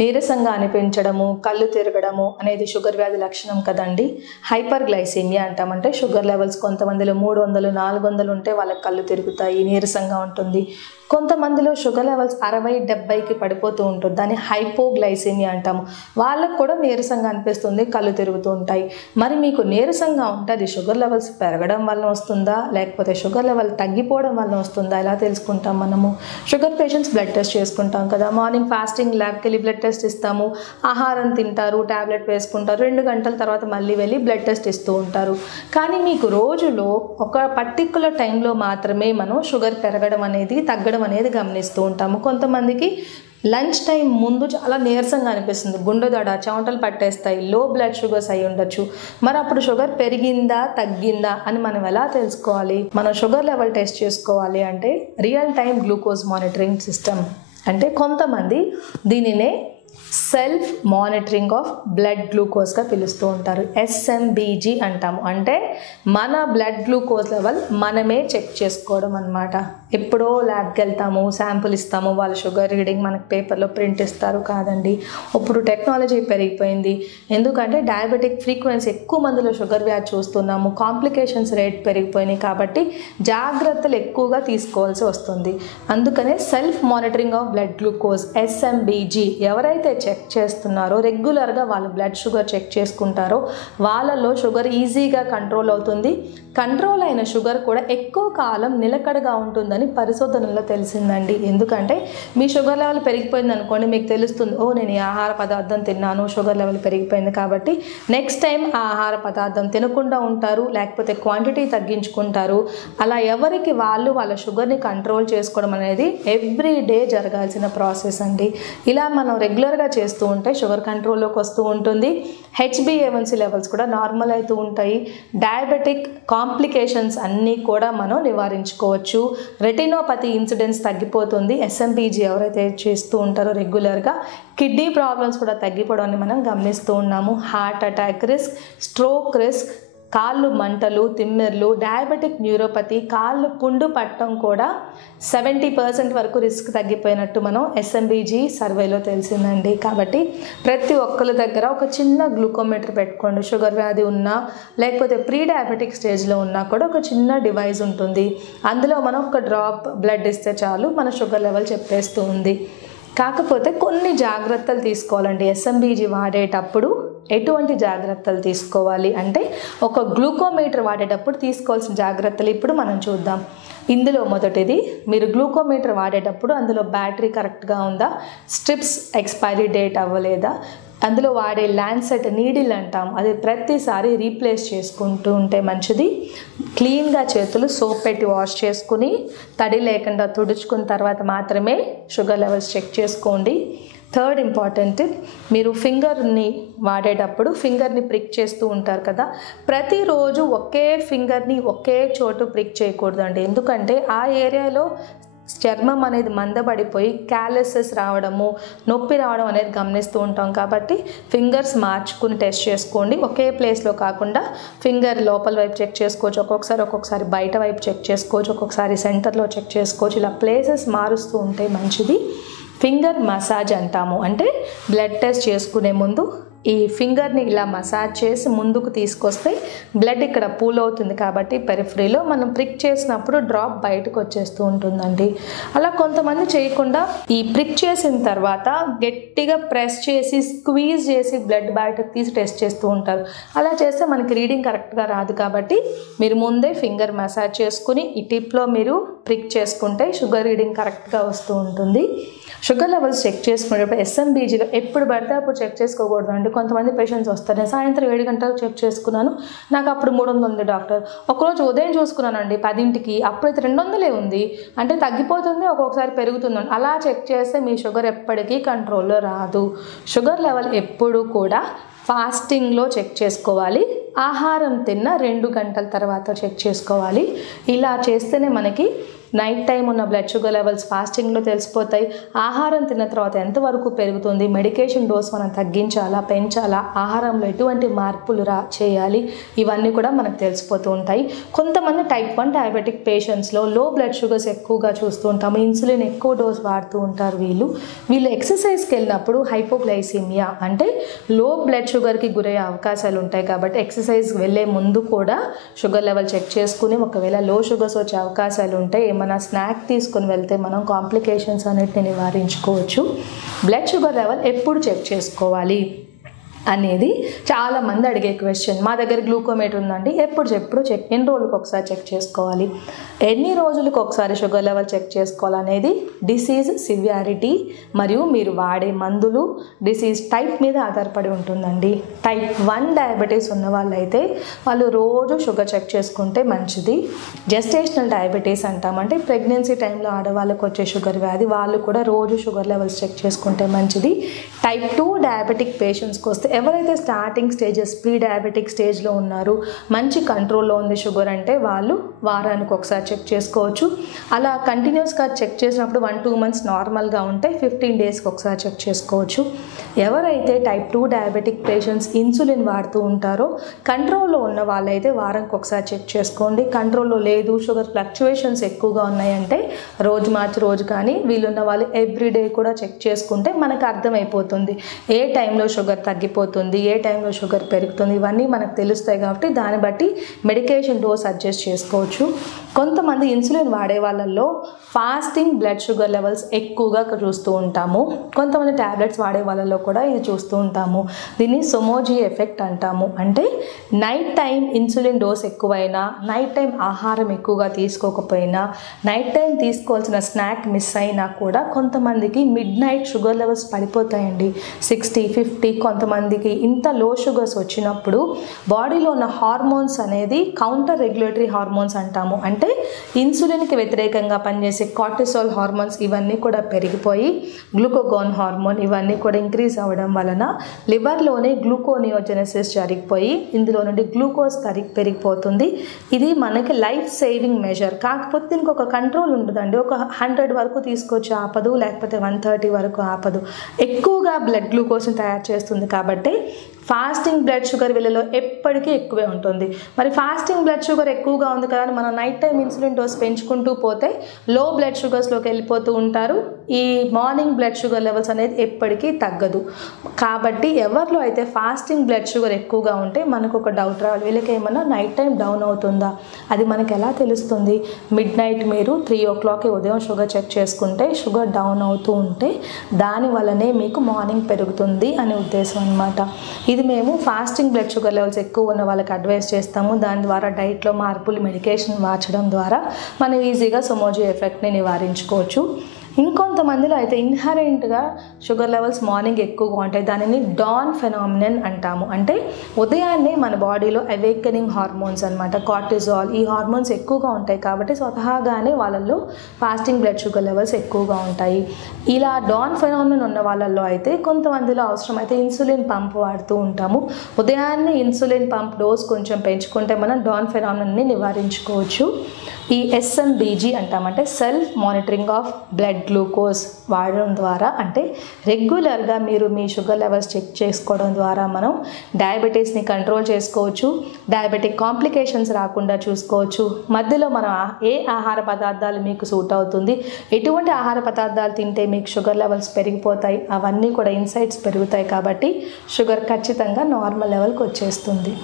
నీరసంగా అనిపించడము, కళ్ళు తిరగడము అనేది షుగర్ వ్యాధి లక్షణం కదండి. హైపర్ గ్లైసీమియా అంటామంటే షుగర్ లెవెల్స్ కొంతమందిలో 300, 400 ఉంటే వాళ్ళకి కళ్ళు తిరుగుతాయి, నీరసంగా ఉంటుంది. కొంతమందిలో షుగర్ లెవెల్స్ 60, 70కి పడిపోతూ ఉంటుంది. దాన్ని హైపోగ్లైసీమియా అంటాము. వాళ్ళకు కూడా నీరసంగా అనిపిస్తుంది, కళ్ళు తిరుగుతూ ఉంటాయి. మరి మీకు నీరసంగా ఉంటే అది షుగర్ లెవెల్స్ పెరగడం వల్ల వస్తుందా, లేకపోతే షుగర్ లెవెల్ తగ్గిపోవడం వల్ల వస్తుందా, ఎలా తెలుసుకుంటాం మనము? షుగర్ పేషెంట్స్ బ్లడ్ టెస్ట్ చేసుకుంటాం కదా. మార్నింగ్ ఫాస్టింగ్ ల్యాబ్కి వెళ్ళి బ్లడ్ టెస్ట్ ఇస్తాము. ఆహారం తింటారు, ట్యాబ్లెట్ వేసుకుంటారు, 2 గంటల తర్వాత మళ్ళీ వెళ్ళి బ్లడ్ టెస్ట్ ఇస్తూ ఉంటారు. కానీ మీకు రోజులో ఒక పర్టికులర్ టైంలో మాత్రమే మనం షుగర్ పెరగడం అనేది తగ్గడం అనేది గమనిస్తూ ఉంటాము. కొంతమందికి లంచ్ టైం ముందు చాలా నీరసంగా అనిపిస్తుంది, గుండె దడ, చెమటలు పట్టేస్తాయి, లో బ్లడ్ షుగర్స్ అయి ఉండొచ్చు. మరి అప్పుడు షుగర్ పెరిగిందా తగ్గిందా అని మనం ఎలా తెలుసుకోవాలి? మనం షుగర్ లెవెల్ టెస్ట్ చేసుకోవాలి అంటే real time glucose monitoring system అంటే కొంతమంది దీనినే సెల్ఫ్ మానిటరింగ్ ఆఫ్ బ్లడ్ గ్లూకోజ్గా పిలుస్తూ ఉంటారు. SMBG అంటాము. అంటే మన బ్లడ్ గ్లూకోజ్ లెవెల్ మనమే చెక్ చేసుకోవడం అనమాట. ఎప్పుడో ల్యాబ్కి వెళ్తాము, శాంపుల్ ఇస్తాము, వాళ్ళ షుగర్ రీడింగ్ మనకు పేపర్లో ప్రింట్ ఇస్తారు కాదండి. ఇప్పుడు టెక్నాలజీ పెరిగిపోయింది. ఎందుకంటే డయాబెటిక్ ఫ్రీక్వెన్సీ ఎక్కువ మందిలో షుగర్ వ్యాధి చూస్తున్నాము, కాంప్లికేషన్స్ రేట్ పెరిగిపోయినాయి. కాబట్టి జాగ్రత్తలు ఎక్కువగా తీసుకోవాల్సి వస్తుంది. అందుకనే self monitoring of blood glucose SMBG ఎవరైతే చెక్ చేస్తున్నారో, రెగ్యులర్గా వాళ్ళ బ్లడ్ షుగర్ చెక్ చేసుకుంటారో వాళ్ళలో షుగర్ ఈజీగా కంట్రోల్ అవుతుంది. కంట్రోల్ అయిన షుగర్ కూడా ఎక్కువ కాలం నిలకడగా ఉంటుందని పరిశోధనలో తెలిసిందండి. ఎందుకంటే మీ షుగర్ లెవెల్ పెరిగిపోయింది అనుకోండి, మీకు తెలుస్తుంది, ఓ నేను ఈ ఆహార పదార్థం తిన్నాను, షుగర్ లెవెల్ పెరిగిపోయింది, కాబట్టి నెక్స్ట్ టైం ఆ ఆహార పదార్థం తినకుండా ఉంటారు, లేకపోతే క్వాంటిటీ తగ్గించుకుంటారు. అలా ఎవరికి వాళ్ళు వాళ్ళ షుగర్ని కంట్రోల్ చేసుకోవడం అనేది ఎవ్రీ డే జరగాల్సిన ప్రాసెస్ అండి. ఇలా మనం రెగ్యులర్గా చేస్తూ ఉంటే షుగర్ కంట్రోల్లోకి వస్తూ ఉంటుంది. HbA1c లెవెల్స్ కూడా నార్మల్ అవుతూ ఉంటాయి. డయాబెటిక్ కాంప్లికేషన్స్ అన్నీ కూడా మనం నివారించుకోవచ్చు. రెటినోపతి ఇన్సిడెన్స్ తగ్గిపోతుంది. SMBG ఎవరైతే చేస్తూ ఉంటారో రెగ్యులర్గా కిడ్నీ ప్రాబ్లమ్స్ కూడా తగ్గిపోవడాన్ని మనం గమనిస్తూ ఉన్నాము. Heart attack risk, stroke risk, కాళ్ళు మంటలు, తిమ్మెర్లు, డయాబెటిక్ న్యూరోపతి, కాళ్ళు పుండు పట్టడం కూడా 70% వరకు రిస్క్ తగ్గిపోయినట్టు మనం SMBG సర్వేలో తెలిసిందండి. కాబట్టి ప్రతి ఒక్కరి దగ్గర ఒక చిన్న గ్లూకోమీటర్ పెట్టుకోండి. షుగర్ వ్యాధి ఉన్నా లేకపోతే ప్రీ డయాబెటిక్ స్టేజ్లో ఉన్నా కూడా ఒక చిన్న డివైస్ ఉంటుంది. అందులో మనం ఒక డ్రాప్ బ్లడ్ ఇస్తే చాలు మన షుగర్ లెవెల్ చెప్పేస్తూ ఉంది. కాకపోతే కొన్ని జాగ్రత్తలు తీసుకోవాలండి. SMBG వాడేటప్పుడు ఎటువంటి జాగ్రత్తలు తీసుకోవాలి అంటే ఒక గ్లూకోమీటర్ వాడేటప్పుడు తీసుకోవాల్సిన జాగ్రత్తలు ఇప్పుడు మనం చూద్దాం. ఇందులో మొదటిది, మీరు గ్లూకోమీటర్ వాడేటప్పుడు అందులో బ్యాటరీ కరెక్ట్గా ఉందా, స్ట్రిప్స్ ఎక్స్పైరీ డేట్ అవ్వలేదా, అందులో వాడే ల్యాన్సెట్ నీడిల్ అంటాం, అది ప్రతిసారి రీప్లేస్ చేసుకుంటూ ఉంటే మంచిది. క్లీన్గా చేతులు సోప్ పెట్టి వాష్ చేసుకుని తడి లేకుండా తుడుచుకున్న తర్వాత మాత్రమే షుగర్ లెవెల్స్ చెక్ చేసుకోండి. థర్డ్ ఇంపార్టెంట్, మీరు ఫింగర్ని వాడేటప్పుడు ఫింగర్ని ప్రిక్ చేస్తూ ఉంటారు కదా, ప్రతిరోజు ఒకే ఫింగర్ని ఒకే చోటు ప్రిక్ చేయకూడదండి. ఎందుకంటే ఆ ఏరియాలో చర్మం అనేది మందబడిపోయి క్యాలసెస్ రావడము, నొప్పి రావడం అనేది గమనిస్తూ ఉంటాం. కాబట్టి ఫింగర్స్ మార్చుకుని టెస్ట్ చేసుకోండి. ఒకే ప్లేస్లో కాకుండా ఫింగర్ లోపల వైపు చెక్ చేసుకోవచ్చు, ఒక్కొక్కసారి బయట వైపు చెక్ చేసుకోవచ్చు, ఒక్కొక్కసారి సెంటర్లో చెక్ చేసుకోవచ్చు. ఇలా ప్లేసెస్ మారుస్తూ ఉంటే మంచిది. ఫింగర్ మసాజ్ అంటాము. అంటే బ్లడ్ టెస్ట్ చేసుకునే ముందు ఈ ఫింగర్ని ఇలా మసాజ్ చేసి ముందుకు తీసుకొస్తే బ్లడ్ ఇక్కడ పూల్ అవుతుంది. కాబట్టి పెరిఫరీలో మనం ప్రిక్ చేసినప్పుడు డ్రాప్ బయటకు వచ్చేస్తూ ఉంటుందండి. అలా కొంతమంది చేయకుండా ఈ ప్రిక్ చేసిన తర్వాత గట్టిగా ప్రెస్ చేసి స్క్వీజ్ చేసి బ్లడ్ బయటకు తీసి టెస్ట్ చేస్తూ ఉంటారు. అలా చేస్తే మనకి రీడింగ్ కరెక్ట్గా రాదు. కాబట్టి మీరు ముందే ఫింగర్ మసాజ్ చేసుకుని ఈ టిప్లో మీరు ప్రిక్ చేసుకుంటే షుగర్ రీడింగ్ కరెక్ట్గా వస్తూ ఉంటుంది. షుగర్ లెవెల్స్ చెక్ చేసుకునేటప్పుడు SMBGలో ఎప్పుడు పడితే అప్పుడు చెక్ చేసుకోకూడదు అండి. కొంతమంది పేషెంట్స్ వస్తారు, నేను సాయంత్రం 7 గంటలకు చెక్ చేసుకున్నాను, నాకు అప్పుడు 300 ఉంది డాక్టర్. ఒకరోజు ఉదయం చూసుకున్నానండి 10ంటికి, అప్పుడైతే 200 ఉంది, అంటే తగ్గిపోతుంది, ఒక్కొక్కసారి పెరుగుతుంది. అలా చెక్ చేస్తే మీ షుగర్ ఎప్పటికీ కంట్రోల్లో రాదు. షుగర్ లెవెల్ ఎప్పుడు కూడా ఫాస్టింగ్లో చెక్ చేసుకోవాలి, ఆహారం తిన్న 2 గంటల తర్వాత చెక్ చేసుకోవాలి. ఇలా చేస్తేనే మనకి నైట్ టైం ఉన్న బ్లడ్ షుగర్ లెవెల్స్ ఫాస్టింగ్లో తెలిసిపోతాయి. ఆహారం తిన్న తర్వాత ఎంతవరకు పెరుగుతుంది, మెడికేషన్ డోస్ మనం తగ్గించాలా పెంచాలా, ఆహారంలో ఎటువంటి మార్పులు చేయాలి, ఇవన్నీ కూడా మనకు తెలిసిపోతూ ఉంటాయి. కొంతమంది టైప్ 1 డయాబెటిక్ పేషెంట్స్లో లో బ్లడ్ షుగర్స్ ఎక్కువగా చూస్తూ ఉంటాము. ఇన్సులిన్ ఎక్కువ డోస్ వాడుతూ ఉంటారు. వీళ్ళు ఎక్సర్సైజ్కి వెళ్ళినప్పుడు హైపోగ్లైసీమియా అంటే లో బ్లడ్ షుగర్కి గురయ్యే అవకాశాలు ఉంటాయి. కాబట్టి ఎక్సర్సైజ్ వెళ్ళే ముందు కూడా షుగర్ లెవెల్ చెక్ చేసుకుని ఒకవేళ లో షుగర్స్ వచ్చే అవకాశాలు ఉంటే ఏమైనా స్నాక్ తీసుకొని వెళ్తే మనం కాంప్లికేషన్స్ అన్నిటిని నివారించుకోవచ్చు. బ్లడ్ షుగర్ లెవెల్ ఎప్పుడు చెక్ చేసుకోవాలి అనేది చాలామంది అడిగే క్వశ్చన్. మా దగ్గర గ్లూకోమీటర్ ఉందండి, ఎప్పుడు చెక్ ఎన్ని రోజులకు ఒకసారి చెక్ చేసుకోవాలి, ఎన్ని రోజులకు ఒకసారి షుగర్ లెవెల్ చెక్ చేసుకోవాలనేది డిసీజ్ సివియారిటీ మరియు మీరు వాడే మందులు డిసీజ్ టైప్ మీద ఆధారపడి ఉంటుందండి. టైప్ 1 డయాబెటీస్ ఉన్న వాళ్ళైతే వాళ్ళు రోజు షుగర్ చెక్ చేసుకుంటే మంచిది. జెస్టేషనల్ డయాబెటీస్ అంటామంటే ప్రెగ్నెన్సీ టైంలో ఆడవాళ్ళకు వచ్చే షుగర్ వ్యాధి, వాళ్ళు కూడా రోజు షుగర్ లెవెల్స్ చెక్ చేసుకుంటే మంచిది. టైప్ 2 డయాబెటిక్ పేషెంట్స్కి వస్తే ఎవరైతే స్టార్టింగ్ స్టేజెస్ ప్రీ డయాబెటిక్ స్టేజ్లో ఉన్నారు, మంచి కంట్రోల్లో ఉంది షుగర్ అంటే వాళ్ళు వారానికి ఒకసారి చెక్ చేసుకోవచ్చు. అలా కంటిన్యూస్గా చెక్ చేసినప్పుడు 1-2 మంత్స్ నార్మల్గా ఉంటే 15 డేస్కి ఒకసారి చెక్ చేసుకోవచ్చు. ఎవరైతే టైప్ 2 డయాబెటిక్ పేషెంట్స్ ఇన్సులిన్ వాడుతూ ఉంటారో కంట్రోల్లో ఉన్న వాళ్ళైతే వారానికి ఒకసారి చెక్ చేసుకోండి. కంట్రోల్లో లేదు, షుగర్ ఫ్లక్చువేషన్స్ ఎక్కువగా ఉన్నాయంటే రోజు మార్చి రోజు కానీ వీళ్ళున్న వాళ్ళు ఎవ్రీడే కూడా చెక్ చేసుకుంటే మనకు అర్థమైపోతుంది ఏ టైంలో షుగర్ తగ్గిపోతుంది, ఏ టైంలో షుగర్ పెరుగుతుంది, ఇవన్నీ మనకు తెలుస్తాయి. కాబట్టి దాన్ని బట్టి మెడికేషన్ డోస్ అడ్జస్ట్ చేసుకోవచ్చు. కొంతమంది ఇన్సులిన్ వాడే వాళ్ళల్లో ఫాస్టింగ్ బ్లడ్ షుగర్ లెవెల్స్ ఎక్కువగా చూస్తూ ఉంటాము. కొంతమంది ట్యాబ్లెట్స్ వాడే వాళ్ళలో కూడా ఇది చూస్తూ ఉంటాము. దీన్ని సొమోజీ ఎఫెక్ట్ అంటాము. అంటే నైట్ టైం ఇన్సులిన్ డోస్ ఎక్కువైనా, నైట్ టైం ఆహారం ఎక్కువగా తీసుకోకపోయినా, నైట్ టైం తీసుకోవాల్సిన స్నాక్ మిస్ అయినా కూడా కొంతమందికి మిడ్ నైట్ షుగర్ లెవెల్స్ పడిపోతాయండి. 60-50, కొంతమందికి ఇంత లో షుగర్స్ వచ్చినప్పుడు బాడీలో ఉన్న హార్మోన్స్ అనేది కౌంటర్ రెగ్యులేటరీ హార్మోన్స్ అంటాము. అంటే ఇన్సులిన్కి వ్యతిరేకంగా పనిచేసే కార్టిసాల్ హార్మోన్స్ ఇవన్నీ కూడా పెరిగిపోయి గ్లూకోగాన్ హార్మోన్ ఇవన్నీ కూడా ఇంక్రీజ్ అవ్వడం వలన లివర్లోనే గ్లూకోనియోజెనసిస్ జరిగిపోయి ఇందులో నుండి గ్లూకోజ్ పెరిగిపోతుంది. ఇది మనకి లైఫ్ సేవింగ్ మెజర్. కాకపోతే దీనికి ఒక కంట్రోల్ ఉంటుందండి. ఒక 100 వరకు తీసుకొచ్చి ఆపదు, లేకపోతే 130 వరకు ఆపదు. ఎక్కువగా బ్లడ్ గ్లూకోజ్ని తయారు చేస్తుంది. కాబట్టి ఫాస్టింగ్ బ్లడ్ షుగర్ వీళ్ళలో ఎప్పటికీ ఎక్కువే ఉంటుంది. మరి ఫాస్టింగ్ బ్లడ్ షుగర్ ఎక్కువగా ఉంది కదా అని మనం నైట్ టైం ఇన్సులిన్ డోస్ పెంచుకుంటూ పోతే లో బ్లడ్ షుగర్స్లోకి వెళ్ళిపోతూ ఉంటారు. ఈ మార్నింగ్ బ్లడ్ షుగర్ లెవెల్స్ అనేది ఎప్పటికీ తగ్గదు. కాబట్టి ఎవరిలో అయితే ఫాస్టింగ్ బ్లడ్ షుగర్ ఎక్కువగా ఉంటే మనకు ఒక డౌట్ రావాలి, వీళ్ళకి ఏమన్నా నైట్ టైం డౌన్ అవుతుందా? అది మనకు ఎలా తెలుస్తుంది? మిడ్ నైట్ మీరు 3 o'clock ఉదయం షుగర్ చెక్ చేసుకుంటే షుగర్ డౌన్ అవుతూ ఉంటే దాని వల్లనే మీకు మార్నింగ్ పెరుగుతుంది అనే ఉద్దేశం అన్నమాట. ఇది మేము ఫాస్టింగ్ బ్లడ్ షుగర్ లెవెల్స్ ఎక్కువ ఉన్న వాళ్ళకి అడ్వైస్ చేస్తాము. దాని ద్వారా డైట్లో మార్పులు, మెడికేషన్ మార్చడం ద్వారా మనం ఈజీగా సొమోజీ ఎఫెక్ట్ని నివారించుకోవచ్చు. ఇంకొంతమందిలో అయితే ఇన్హరెంట్గా షుగర్ లెవెల్స్ మార్నింగ్ ఎక్కువగా ఉంటాయి. దానిని డాన్ ఫెనామినన్ అంటాము. అంటే ఉదయాన్నే మన బాడీలో అవేకనింగ్ హార్మోన్స్ అనమాట, కార్టిజాల్, ఈ హార్మోన్స్ ఎక్కువగా ఉంటాయి. కాబట్టి స్వతహాగానే వాళ్ళల్లో ఫాస్టింగ్ బ్లడ్ షుగర్ లెవెల్స్ ఎక్కువగా ఉంటాయి. ఇలా డాన్ ఫెనామినన్ ఉన్న వాళ్ళల్లో అయితే కొంతమందిలో అవసరమైతే ఇన్సులిన్ పంప్ వాడుతూ ఉంటాము. ఉదయాన్నే ఇన్సులిన్ పంప్ డోస్ కొంచెం పెంచుకుంటే మనం డాన్ ఫెనామినన్ని నివారించుకోవచ్చు. ఈ SMBG అంటామంటే self monitoring of blood glucose వాడడం ద్వారా, అంటే రెగ్యులర్గా మీరు మీ షుగర్ లెవెల్స్ చెక్ చేసుకోవడం ద్వారా మనం డయాబెటీస్ని కంట్రోల్ చేసుకోవచ్చు. డయాబెటిక్ కాంప్లికేషన్స్ రాకుండా చూసుకోవచ్చు. మధ్యలో మనం ఏ ఆహార పదార్థాలు మీకు సూట్ అవుతుంది, ఎటువంటి ఆహార పదార్థాలు తింటే మీకు షుగర్ లెవెల్స్ పెరిగిపోతాయి, అవన్నీ కూడా ఇన్సైట్స్ పెరుగుతాయి. కాబట్టి షుగర్ ఖచ్చితంగా నార్మల్ లెవెల్కి వచ్చేస్తుంది.